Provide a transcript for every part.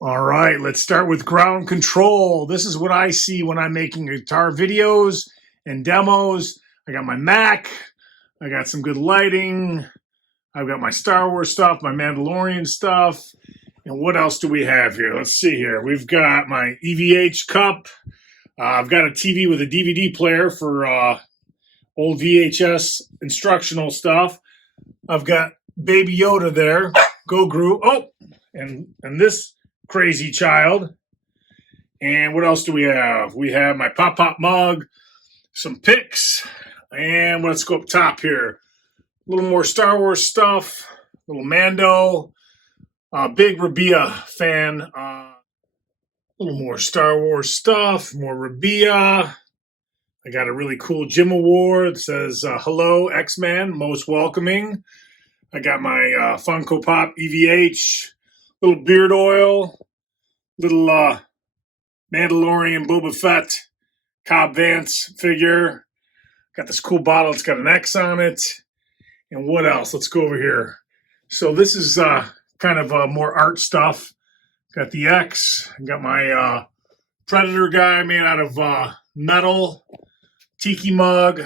All right, let's start with ground control. This is what I see when I'm making guitar videos and demos. I got my Mac. I got some good lighting. I've got my Star Wars stuff, my Mandalorian stuff. And what else do we have here? Let's see here. We've got my EVH cup. I've got a TV with a DVD player for old VHS instructional stuff. I've got Baby Yoda there. Go Gru. Oh, and this crazy child. And what else do we have? We have my pop mug, some picks, and let's go up top here. A little more Star Wars stuff, a little Mando, big Rabia fan. A little more Star Wars stuff, more Rabia. I got a really cool Jim Award. It says, hello, X-Mann, most welcoming. I got my Funko Pop EVH, little beard oil, little Mandalorian Boba Fett Cobb Vance figure. Got this cool bottle. It's got an X on it. And what else? Let's go over here. So this is kind of more art stuff. Got the X. Got my Predator guy made out of metal. Tiki mug.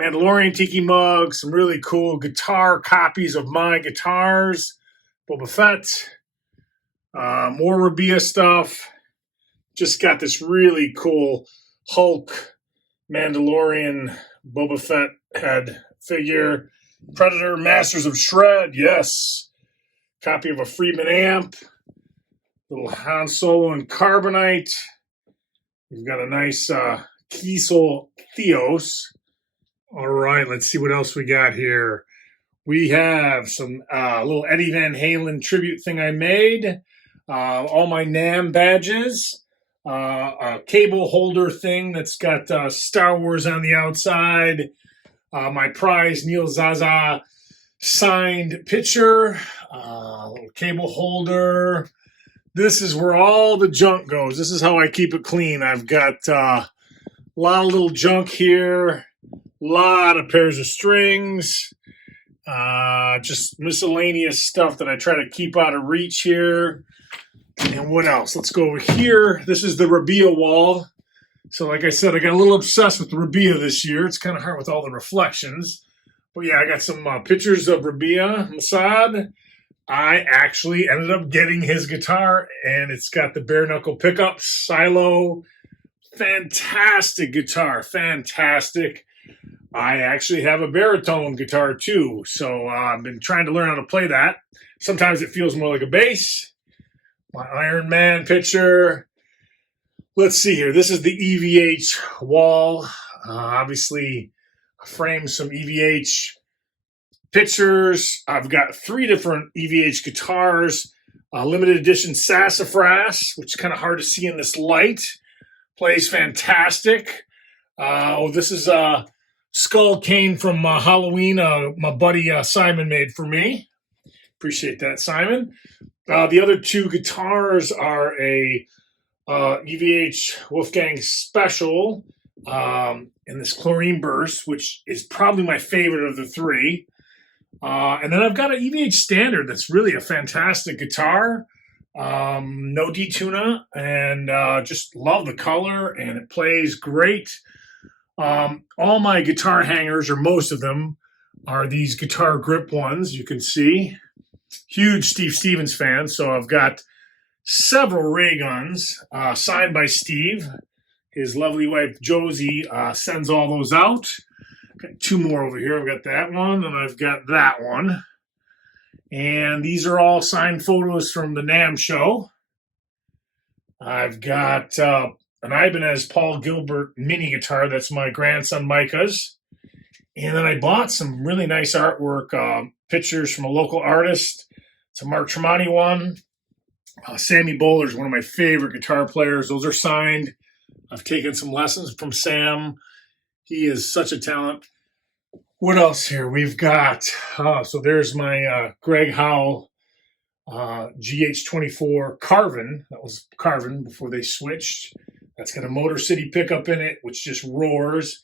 Mandalorian tiki mug. Some really cool guitar copies of my guitars. Boba Fett. More Rabia stuff. Just got this really cool Hulk Mandalorian Boba Fett head figure. Predator Masters of Shred, yes. Copy of a Friedman amp. Little Han Solo and Carbonite. We've got a nice Kiesel Theos. All right, let's see what else we got here. We have some little Eddie Van Halen tribute thing I made. All my NAMM badges. A cable holder thing that's got Star Wars on the outside. My prize Neil Zaza signed picture. Little cable holder. This is where all the junk goes. This is how I keep it clean. I've got a lot of little junk here. A lot of pairs of strings. Just miscellaneous stuff that I try to keep out of reach here. And what else? Let's go over here. This is the Rabia wall. So like I said, I got a little obsessed with Rabia this year. It's kind of hard with all the reflections. But yeah, I got some pictures of Rabia Mossad. I actually ended up getting his guitar, and it's got the bare knuckle pickups, silo. Fantastic guitar, fantastic. I actually have a baritone guitar too. So I've been trying to learn how to play that. Sometimes it feels more like a bass. My Iron Man picture. Let's see here. This is the EVH wall. Obviously, I framed some EVH pictures. I've got 3 different EVH guitars. Limited edition Sassafras, which is kind of hard to see in this light. Plays fantastic. This is a Skull Cane from Halloween. My buddy Simon made for me. Appreciate that, Simon. The other 2 guitars are a EVH Wolfgang Special in this Chlorine Burst, which is probably my favorite of the 3. And then I've got an EVH Standard that's really a fantastic guitar. No detuna, and just love the color, and it plays great. All my guitar hangers, or most of them, are these guitar grip ones, you can see. Huge Steve Stevens fan, so I've got several ray guns signed by Steve. His lovely wife Josie sends all those out. Got 2 more over here. I've got that one, and I've got that one. And these are all signed photos from the NAMM show. I've got an Ibanez Paul Gilbert mini guitar. That's my grandson Micah's. And then I bought some really nice artwork, pictures from a local artist. It's a Mark Tremonti one. Sammy Bowler's one of my favorite guitar players. Those are signed. I've taken some lessons from Sam. He is such a talent. What else here? We've got, so there's my Greg Howe GH24 Carvin. That was Carvin before they switched. That's got a Motor City pickup in it, which just roars.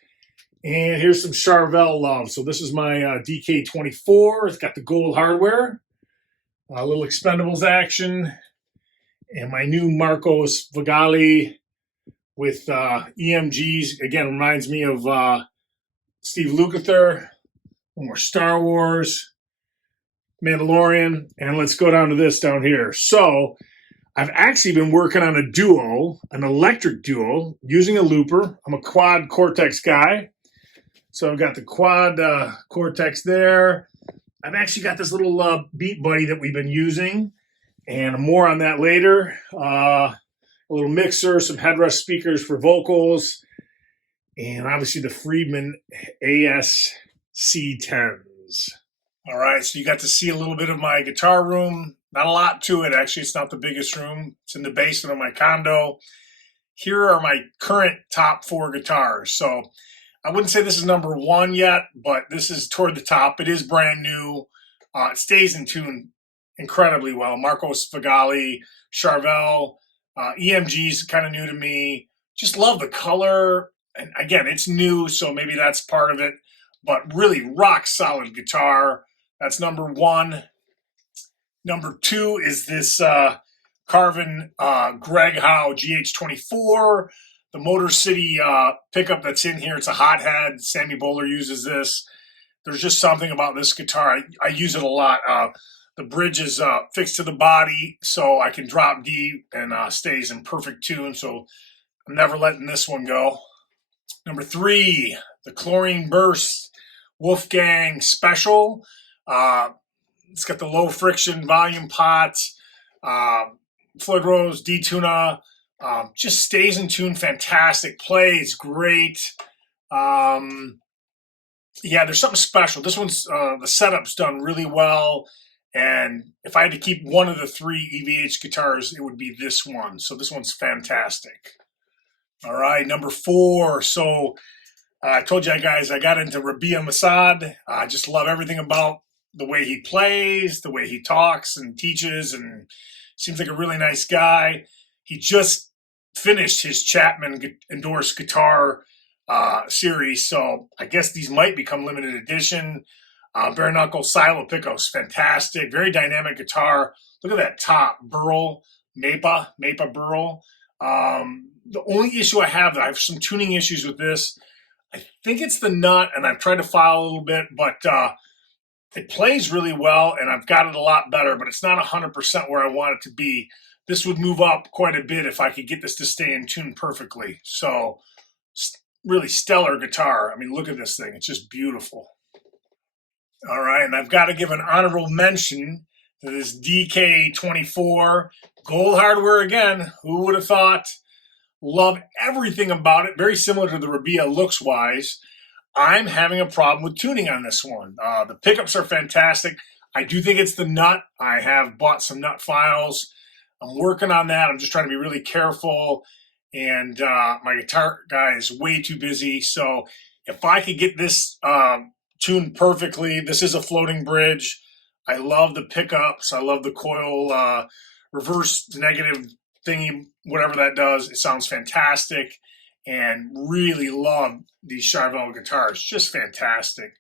And here's some Charvel love. So this is my DK24. It's got the gold hardware. A little Expendables action. And my new Marcos Sfgoli with EMGs. Again, reminds me of Steve Lukather. One more Star Wars, Mandalorian. And let's go down to this down here. So I've actually been working on a duo, an electric duo, using a looper. I'm a quad Cortex guy. So I've got the quad Cortex there. I've actually got this little Beat Buddy that we've been using, and more on that later. A little mixer, some headrest speakers for vocals, and obviously the Friedman ASC10s. All right, so you got to see a little bit of my guitar room. Not a lot to it, actually. It's not the biggest room. It's in the basement of my condo. Here are my current top 4 guitars. So I wouldn't say this is number 1 yet, but this is toward the top. It is brand new. It stays in tune incredibly well. Marcos Sfgoli, Charvel, EMG's kind of new to me. Just love the color. And again, it's new, so maybe that's part of it. But really rock solid guitar. That's number 1. Number 2 is this Carvin Greg Howe GH24. The Motor City pickup that's in here, it's a hothead. Sammy Bowler uses this. There's just something about this guitar. I use it a lot. The bridge is fixed to the body, so I can drop D and stays in perfect tune. So I'm never letting this one go. Number 3, the Chlorine Burst Wolfgang Special. It's got the low friction volume pot, Floyd Rose D-Tuna. Just stays in tune, fantastic, plays great. Yeah, there's something special. This one's, the setup's done really well, and if I had to keep one of the 3 EVH guitars, it would be this one. So this one's fantastic. All right, number 4. So I told you guys I got into Rabia Masad. I just love everything about the way he plays, the way he talks and teaches, and seems like a really nice guy. He just finished his Chapman endorsed guitar series, so I guess these might become limited edition. Bare knuckle silo pickups, fantastic, very dynamic guitar. Look at that top burl, Mapa burl. The only issue I have some tuning issues with this. I think it's the nut, and I've tried to file a little bit, but it plays really well, and I've got it a lot better, but it's not 100% where I want it to be. This would move up quite a bit if I could get this to stay in tune perfectly. So really stellar guitar. I mean, look at this thing. It's just beautiful. All right, and I've got to give an honorable mention to this DK24 gold hardware again. Who would have thought? Love everything about it. Very similar to the Rabia looks-wise. I'm having a problem with tuning on this one. The pickups are fantastic. I do think it's the nut. I have bought some nut files. I'm working on that. I'm just trying to be really careful. And my guitar guy is way too busy. So if I could get this tuned perfectly, this is a floating bridge. I love the pickups. I love the coil reverse negative thingy, whatever that does. It sounds fantastic. And really love these Charvel guitars. Just fantastic.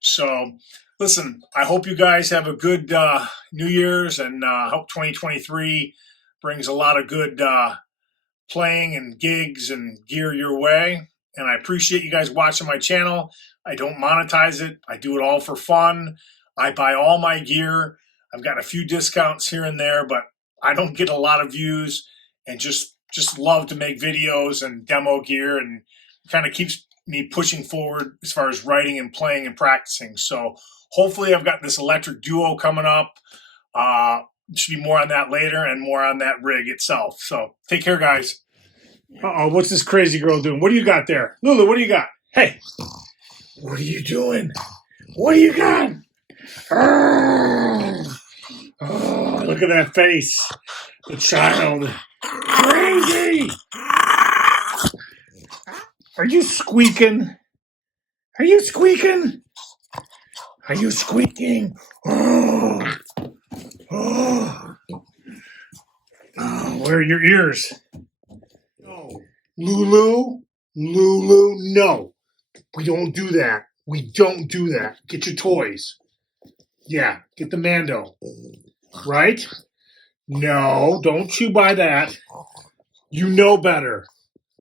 So listen, I hope you guys have a good New Year's, and hope 2023 brings a lot of good playing and gigs and gear your way. And I appreciate you guys watching my channel. I don't monetize it. I do it all for fun. I buy all my gear. I've got a few discounts here and there, but I don't get a lot of views, and just love to make videos and demo gear, and kind of keeps me pushing forward as far as writing and playing and practicing. So hopefully I've got this electric duo coming up. Should be more on that later, and more on that rig itself. So take care, guys. Uh-oh, what's this crazy girl doing? What do you got there? Lulu, what do you got? Hey, what are you doing? What do you got? Oh, look at that face. The child. Crazy! Are you squeaking? Are you squeaking? Are you squeaking? Oh. Oh. Oh, where are your ears? No. Lulu? Lulu, no. We don't do that. We don't do that. Get your toys. Yeah, get the Mando. right? No, don't you buy that. You know better.